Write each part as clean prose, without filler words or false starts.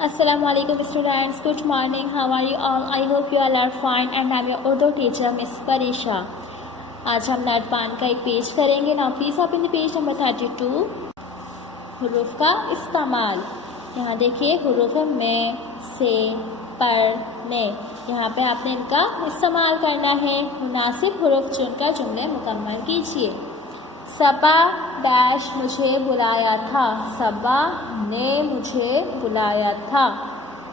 Assalamualaikum students, good morning. How are you all? I hope you all are fine and I'm your Urdu teacher Miss Parisha. आज हम नटपान का एक page करेंगे. Now please open the page number 32. हुरूफ का इस्तेमाल. यहाँ देखिए हुरूफ है में, से, पर, ने. यहाँ पे आपने इनका इस्तेमाल करना है. मुनासिब हुरूफ चुनकर जुमले मुकम्मल कीजिए. सबा डैश मुझे बुलाया था. सबा ने मुझे बुलाया था.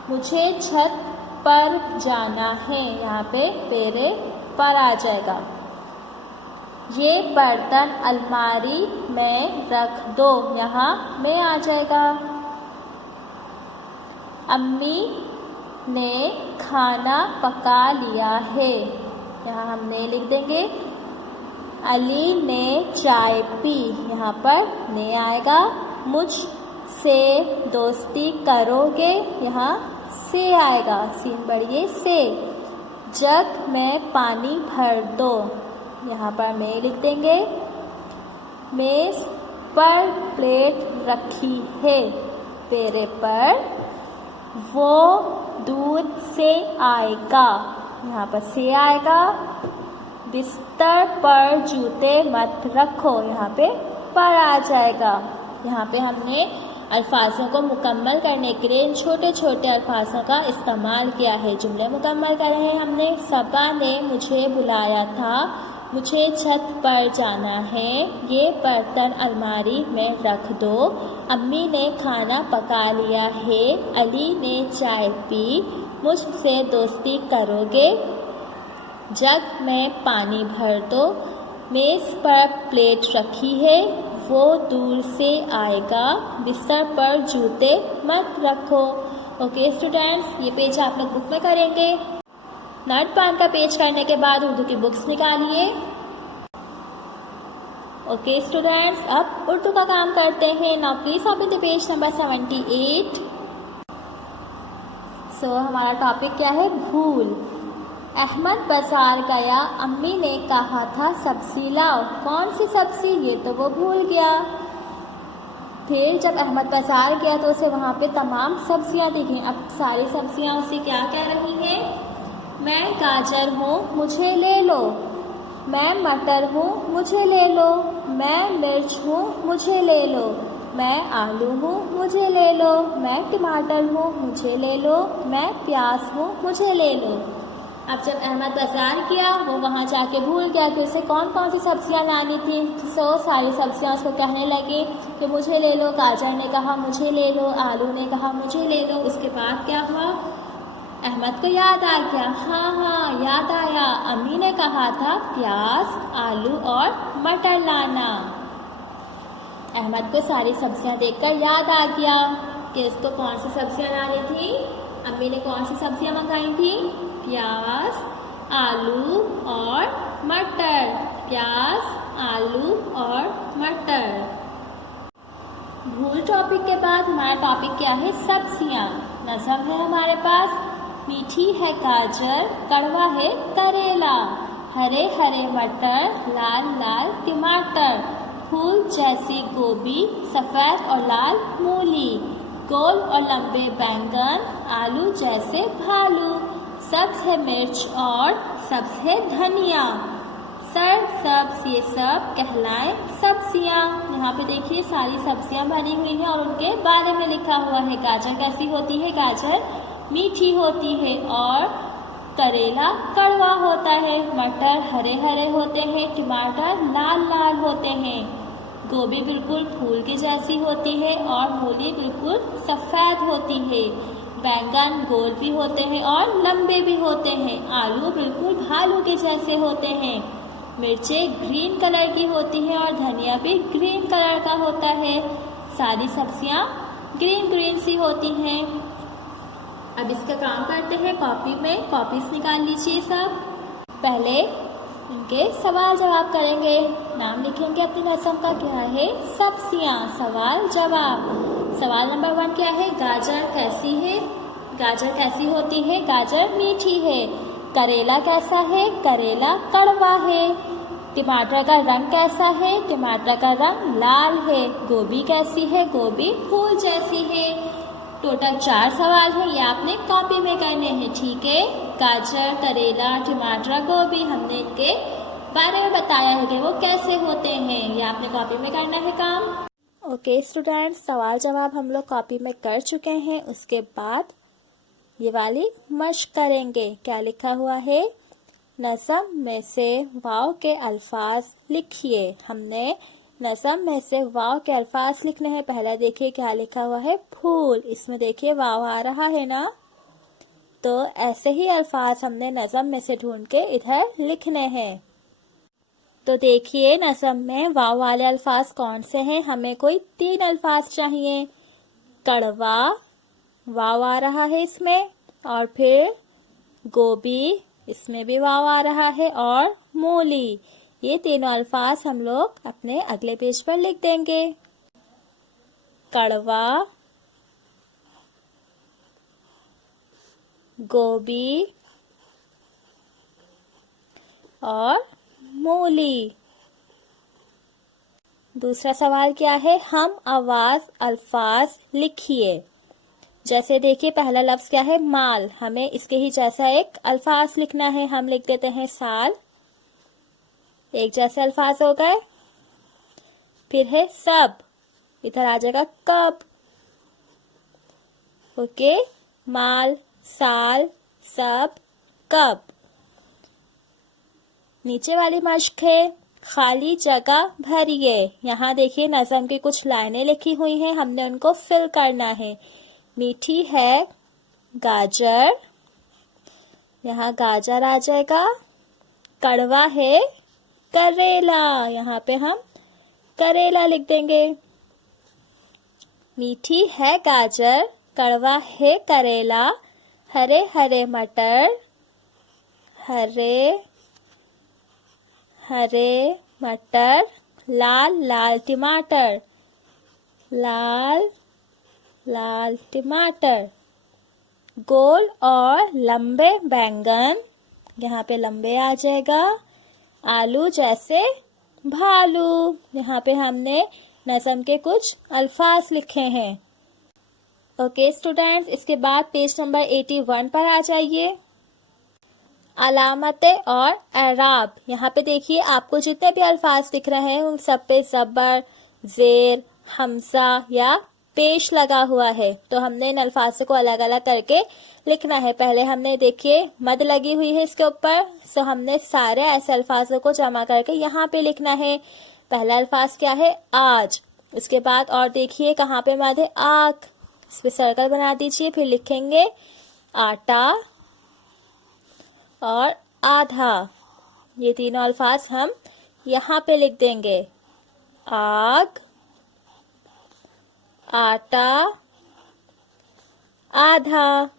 मुझे छत पर जाना है. यहाँ पे पेरे पर आ जाएगा. ये बर्तन अलमारी में रख दो. यहाँ में आ जाएगा. अम्मी ने खाना पका लिया है. यहाँ हमने लिख देंगे. अली ने चाय पी. यहाँ पर ने आएगा. मुझसे दोस्ती करोगे. यहाँ से आएगा. सीन बढ़िए से. जग में पानी भर दो. यहाँ पर में लिख देंगे. मेज पर प्लेट रखी है. पेरे पर वो दूर से आएगा. यहाँ पर से आएगा. बिस्तर पर जूते मत रखो. यहाँ पे पर आ जाएगा. यहाँ पे हमने अल्फाजों को मुकम्मल करने के लिए इन छोटे छोटे अल्फाजों का इस्तेमाल किया है. जुमले मुकम्मल कर रहे हैं हमने. सबा ने मुझे बुलाया था. मुझे छत पर जाना है. ये बर्तन अलमारी में रख दो. अम्मी ने खाना पका लिया है. अली ने चाय पी. मुझसे दोस्ती करोगे. जग में पानी भर दो. मेज़ पर प्लेट रखी है. वो दूर से आएगा. बिस्तर पर जूते मत रखो. ओके स्टूडेंट्स, ये पेज आप लोग बुक में करेंगे. नटपान का पेज करने के बाद उर्दू की बुक्स निकालिए. ओके स्टूडेंट्स, अब उर्दू का काम करते हैं. Now please open the page number 78. हमारा टॉपिक क्या है? भूल. अहमद बाजार गया. अम्मी ने कहा था सब्जी लाओ. कौन सी सब्जी? ये तो वो भूल गया. फिर जब अहमद बाजार गया तो उसे वहाँ पे तमाम सब्जियाँ दिखी. अब सारी सब्जियाँ उसे क्या कह रही हैं? मैं गाजर हूँ, मुझे ले लो. मैं मटर हूँ, मुझे ले लो. मैं मिर्च हूँ, मुझे ले लो. मैं आलू हूँ, मुझे ले लो. मैं टमाटर हूँ, मुझे ले लो. मैं प्याज हूँ, मुझे ले लो. अब जब अहमद बाजार किया, वो वहाँ जाके भूल गया कि उसे कौन कौन सी सब्जियाँ लानी थी. सारी सब्जियाँ उसको कहने लगी कि मुझे ले लो. गाजर ने कहा मुझे ले लो. आलू ने कहा मुझे ले लो. उसके बाद क्या हुआ? अहमद को याद आ गया. हाँ याद आया. अम्मी ने कहा था प्याज, आलू और मटर लाना. अहमद को सारी सब्जियाँ देखकर याद आ गया कि उसको कौन सी सब्जियाँ लानी थी. अम्मी ने कौन सी सब्जियाँ मंगाई थी? प्याज, आलू और मटर. प्याज, आलू और मटर. भूल टॉपिक के बाद हमारा टॉपिक क्या है? सब्जियाँ. नज़म है हमारे पास. मीठी है गाजर, कड़वा है करेला. हरे हरे मटर, लाल लाल टमाटर. फूल जैसी गोभी, सफ़ेद और लाल मूली. गोल और लंबे बैंगन, आलू जैसे भालू. सब्ज है मिर्च और सब्ज है धनिया. सर सब्ज ये सब कहलाए सब्जियाँ. यहाँ पे देखिए सारी सब्जियाँ भरी हुई हैं और उनके बारे में लिखा हुआ है. गाजर कैसी होती है? गाजर मीठी होती है और करेला कड़वा होता है. मटर हरे हरे होते हैं. टमाटर लाल लाल होते हैं. गोभी बिल्कुल फूल के जैसी होती है और मूली बिल्कुल सफ़ेद होती है. बैंगन गोल भी होते हैं और लंबे भी होते हैं. आलू बिल्कुल भालू के जैसे होते हैं. मिर्चें ग्रीन कलर की होती हैं और धनिया भी ग्रीन कलर का होता है. सारी सब्जियां ग्रीन ग्रीन सी होती हैं. अब इसका काम करते हैं. कॉपी में कॉपीज निकाल लीजिए सब. पहले इनके सवाल जवाब करेंगे. नाम लिखेंगे अपनी नज़म का. क्या है? सब्जियाँ. सवाल जवाब. सवाल नंबर 1 क्या है? गाजर कैसी है? गाजर कैसी होती है? गाजर मीठी है. करेला कैसा है? करेला कड़वा है. टमाटर का रंग कैसा है? टमाटर का रंग लाल है। गोभी कैसी है? गोभी फूल जैसी है। टोटल 4 सवाल हैं, ये आपने कॉपी में करने हैं, ठीक है। गाजर, करेला, टमाटर, गोभी, हमने इनके बारे में बताया है कि वो कैसे होते हैं, ये आपने कॉपी में करना है काम। ओके स्टूडेंट्स, सवाल जवाब हम लोग कॉपी में कर चुके हैं। उसके बाद ये वाली मश्क करेंगे। क्या लिखा हुआ है? नज़म में से वाव के अल्फाज लिखिए। हमने नज़म में से वाव के अल्फाज लिखने हैं। पहला देखिए क्या लिखा हुआ है, फूल। इसमें देखिए वाव आ रहा है ना, तो ऐसे ही अल्फाज हमने नज़म में से ढूंढ के इधर लिखने हैं। तो देखिए नज़म में वाव वाले अल्फाज कौन से हैं? हमें कोई 3 अल्फाज चाहिए। कड़वा, वाव आ रहा है इसमें, और फिर गोभी, इसमें भी वाव आ रहा है, और मूली। ये तीनों अल्फाज हम लोग अपने अगले पेज पर लिख देंगे। कड़वा, गोभी और मूली। दूसरा सवाल क्या है? हम आवाज अल्फाज लिखिए। जैसे देखिए पहला लफ्ज क्या है, माल। हमें इसके ही जैसा एक अल्फाज लिखना है। हम लिख देते हैं साल। एक जैसे अल्फाज हो गए। फिर है सब, इधर आ जाएगा कब। ओके, माल, साल, सब, कब। नीचे वाली मश्क है, खाली जगह भरिए। यहाँ देखिए नज़म की कुछ लाइनें लिखी हुई हैं, हमने उनको फिल करना है। मीठी है गाजर, यहाँ गाजर आ जाएगा। कड़वा है करेला, यहाँ पे हम करेला लिख देंगे। मीठी है गाजर, कड़वा है करेला। हरे हरे मटर, हरे हरे मटर। लाल लाल टमाटर, लाल लाल टमाटर। गोल और लंबे बैंगन, यहाँ पे लंबे आ जाएगा। आलू जैसे भालू, यहाँ पे हमने नज़म के कुछ अल्फाज लिखे हैं। ओके स्टूडेंट्स, इसके बाद पेज नंबर 81 पर आ जाइए। अलामतें और एराब। यहाँ पे देखिए आपको जितने भी अल्फाज दिख रहे हैं उन सब पे ज़बर, ज़ेर, हमजा या पेश लगा हुआ है। तो हमने इन अल्फाज को अलग अलग करके लिखना है। पहले हमने देखिए मद लगी हुई है इसके ऊपर, सो हमने सारे ऐसे अल्फाजों को जमा करके यहाँ पे लिखना है। पहला अल्फाज क्या है, आज। उसके बाद और देखिए कहाँ पे मद है, आग। इस पे सर्कल बना दीजिए। फिर लिखेंगे आटा और आधा। ये तीनों अल्फाज हम यहाँ पे लिख देंगे। आग, आटा, आधा।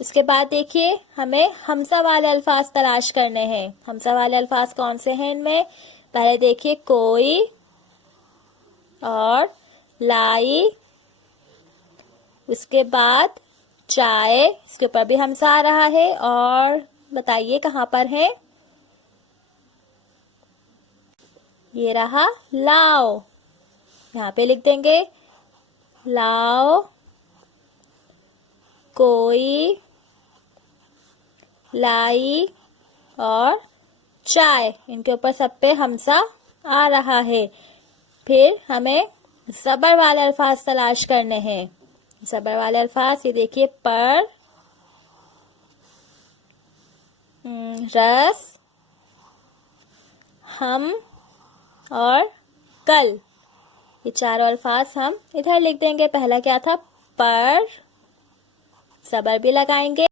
उसके बाद देखिए हमें हमजा वाले अल्फाज तलाश करने हैं। हमजा वाले अल्फाज कौन से हैं इनमें? पहले देखिए कोई और लाई। उसके बाद चाय, इसके ऊपर भी हमजा आ रहा है। और बताइए कहाँ पर है? ये रहा लाओ, यहाँ पे लिख देंगे लाओ, कोई, लाई और चाय। इनके ऊपर सब पे हमजा आ रहा है। फिर हमें ज़बर वाले अल्फाज तलाश करने हैं। ज़बर वाले अल्फाज ये देखिए, पर, रस, हम और कल। ये चारों अल्फाज हम इधर लिख देंगे। पहला क्या था, पर, ज़बर भी लगाएंगे।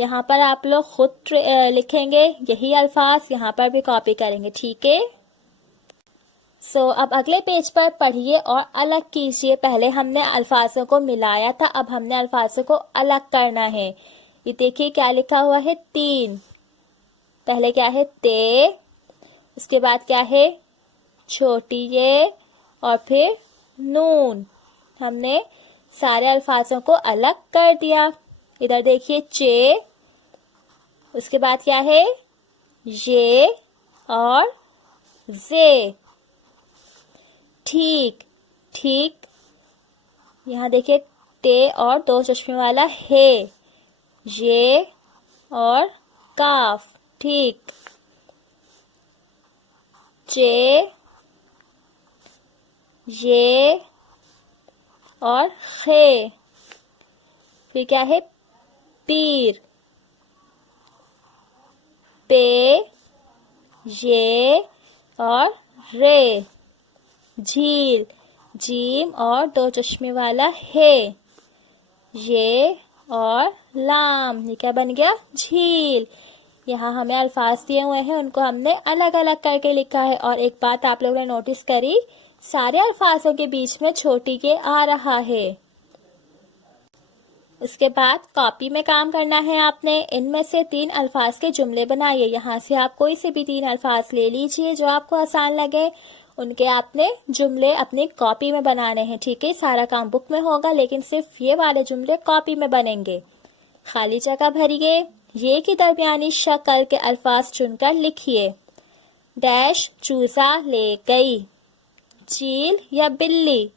यहाँ पर आप लोग खुद लिखेंगे, यही अल्फाज यहाँ पर भी कॉपी करेंगे, ठीक है। अब अगले पेज पर पढ़िए और अलग कीजिए। पहले हमने अल्फाजों को मिलाया था, अब हमने अल्फाजों को अलग करना है। ये देखिए क्या लिखा हुआ है, 3। पहले क्या है, ते, उसके बाद क्या है, छोटी ये, और फिर नून। हमने सारे अल्फाजों को अलग कर दिया। इधर देखिए, चे, उसके बाद क्या है, ये और जे। ठीक, ठीक, यहाँ देखिए टे और 2 चश्मे वाला है, ये और काफ। ठीक, चे, ये और खे। फिर क्या है, पीर, पे, ये और रे। झील, जीम और 2 चश्मे वाला है, ये और लाम। ये क्या बन गया, झील। यहाँ हमें अल्फाज दिए हुए हैं, उनको हमने अलग अलग करके लिखा है। और एक बात आप लोगों ने नोटिस करी, सारे अल्फाजों के बीच में छोटी के आ रहा है। इसके बाद कॉपी में काम करना है आपने। इनमें से 3 अल्फाज के जुमले बनाइए। यहाँ से आप कोई से भी 3 अल्फाज ले लीजिए जो आपको आसान लगे, उनके आपने जुमले अपनी कॉपी में बनाने हैं, ठीक है। सारा काम बुक में होगा, लेकिन सिर्फ ये वाले जुमले कॉपी में बनेंगे। खाली जगह भरिए। ये की दरमियानी शक्ल के अल्फाज चुनकर लिखिए। डैश, चूजा ले गई, चील या बिल्ली।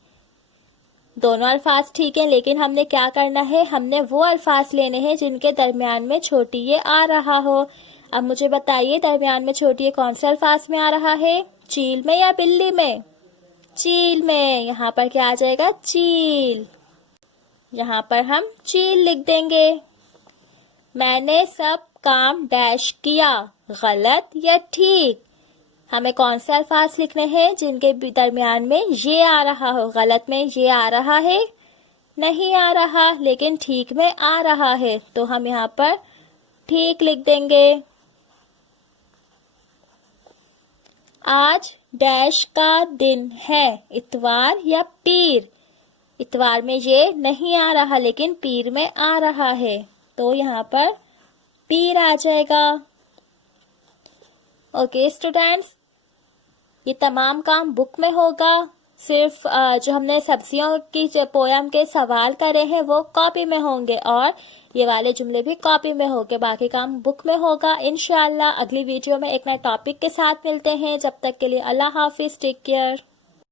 दोनों अल्फाज ठीक है, लेकिन हमने क्या करना है, हमने वो अल्फाज लेने हैं जिनके दरमियान में छोटी ये आ रहा हो। अब मुझे बताइए, दरमियान में छोटी ये कौन से अल्फाज में आ रहा है, चील में या बिल्ली में? चील में। यहाँ पर क्या आ जाएगा, चील। यहाँ पर हम चील लिख देंगे। मैंने सब काम डैश किया, गलत या ठीक? हमें कौन से अल्फाज लिखने हैं जिनके दरमियान में ये आ रहा हो? गलत में ये आ रहा है, नहीं आ रहा, लेकिन ठीक में आ रहा है, तो हम यहाँ पर ठीक लिख देंगे। आज डैश का दिन है, इतवार या पीर? इतवार में ये नहीं आ रहा, लेकिन पीर में आ रहा है, तो यहाँ पर पीर आ जाएगा। ओके स्टूडेंट्स, ये तमाम काम बुक में होगा। सिर्फ जो हमने सब्जियों की पोयम के सवाल करे हैं वो कॉपी में होंगे, और ये वाले जुमले भी कॉपी में होंगे। बाकी काम बुक में होगा। इंशाल्लाह अगली वीडियो में एक नए टॉपिक के साथ मिलते हैं। जब तक के लिए अल्लाह हाफिज, टेक केयर।